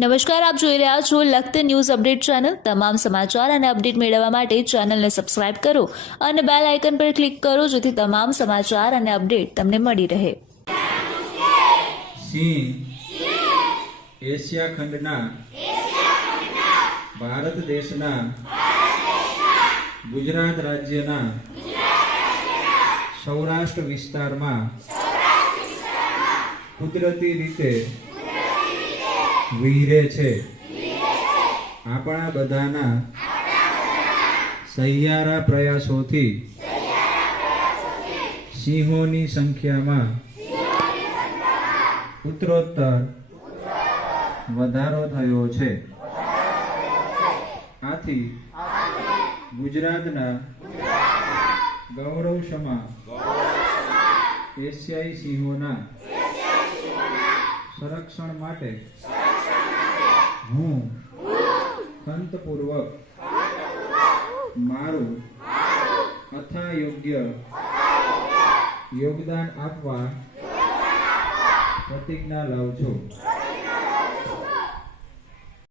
નમસ્કાર, આપ જોઈ રહ્યા છો લખત ન્યૂઝ અપડેટ ચેનલ. તમામ સમાચાર અને અપડેટ મેળવવા માટે ચેનલને સબસ્ક્રાઇબ કરો અને બેલ આઇકન પર ક્લિક કરો જેથી તમામ સમાચાર અને અપડેટ તમને મળી રહે. સિંહ, એશિયા ખંડના, ભારત દેશના, ગુજરાત રાજ્યના, સૌરાષ્ટ્ર વિસ્તારમાં, કુદરતી રીતે વિહરે છે. આપણા બધાના સહિયારા પ્રયાસોથી સિંહોની સંખ્યામાં ઉત્તરોત્તર વધારો થયો છે. આથી ગુજરાતના ગૌરવક્ષમા એશિયાઈ સિંહોના સંરક્ષણ માટે હું. ખંતપૂર્વક મારું. અથા યોગ્ય યોગદાન આપવા. પ્રતિજ્ઞા લઉં છું.